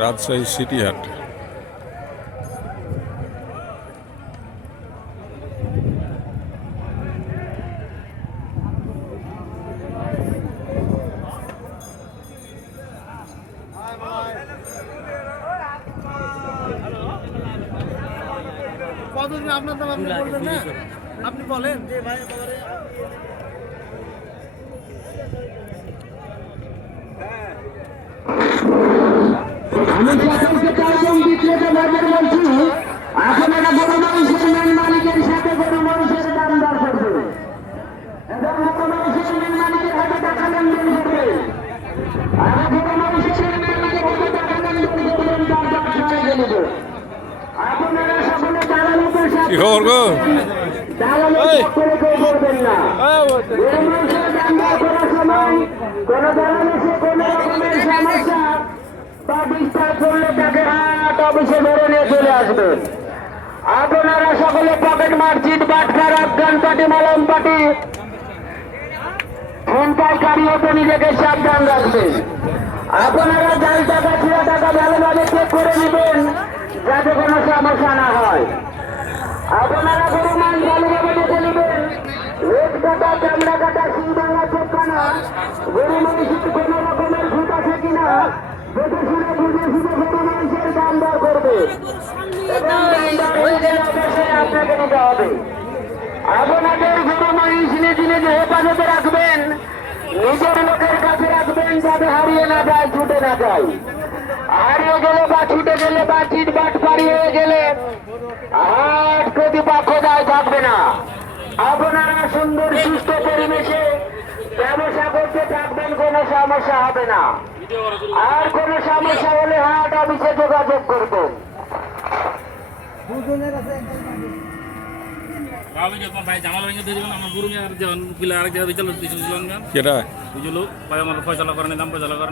Rajshahi city হাট। কতদিন আপনার দাম আপনি বলবেন না, আপনি বলেন যে ভাই আমি সকলকে চারজন বিক্রেতা ভাইদের বলছি, আপনারা গরু মহিষের মেন মালিকের সাথে গরু মহিষের দাম দর করবে এবং গরু মহিষের মেন মালিকের হাতে টাকা লেনদেন করবে। আর গরু মহিষের মেন মালিক হাতে টাকা লেনদেন করবেন, তার দাম সবাইকে নেবে। আপনারা সকলে দালালদের সাথে দালালের করে কেউ করবেন না। গরু মহিষের দাম দর করার সময় কোন দালাল এসে কোন রকমের সমস্যা বা বিস্তার করলে তাকে হাট অফিসে ধরে নিয়ে চলে আসবেন। আপনারা সকলে পকেট মারচিট, বাটখার, আফগান পাটি, মলম পাটি, ছিনতাইকারী হতে নিজেকে সাবধান রাখবেন। আপনারা জাল টাকা, ছিঁড়া টাকা ভালোভাবে চেক করে নেবেন যাতে কোনো সমস্যা না হয়। আপনারা গরু মান ভালোভাবে দেখে নেবেন, রেট কাটা, চামড়া কাটা, সিং ভাঙা, চোখ কানা, গরু মহিষের কোনো রকমের ভূত আছে কিনা দেখে শুনে বুঝে শুনে গরু মহিষের দাম দর করবে এবং দাম দর হয়ে গেলে অবশ্যই আপনাকে নিতে হবে। আপনাদের গরু মহিষ নিজে নিজে হেফাজতে রাখবেন, নিজের লোকের কাছে রাখবেন যাতে হারিয়ে না যায়, ছুটে না যায়। হারিয়ে গেলে বা ছুটে গেলে বা চিটবাট পারি হয়ে গেলে হাট প্রতিপক্ষ দায় থাকবে না। আপনারা সুন্দর সুস্থ পরিবেশে ব্যবসা করতে থাকবেন, কোনো সমস্যা হবে না। আর কোনো সমস্যা হলে হাট অফিসে যোগাযোগ করবেন। ভাই জামাল ভেঙে দিয়ে দিবেন আমার গুরু আর যেমন আরেক জায়গায় বিচার দিয়েছিলাম কেটা বুঝলো ভাই আমার ফয়সলা করেন, দাম ফয়সলা করেন।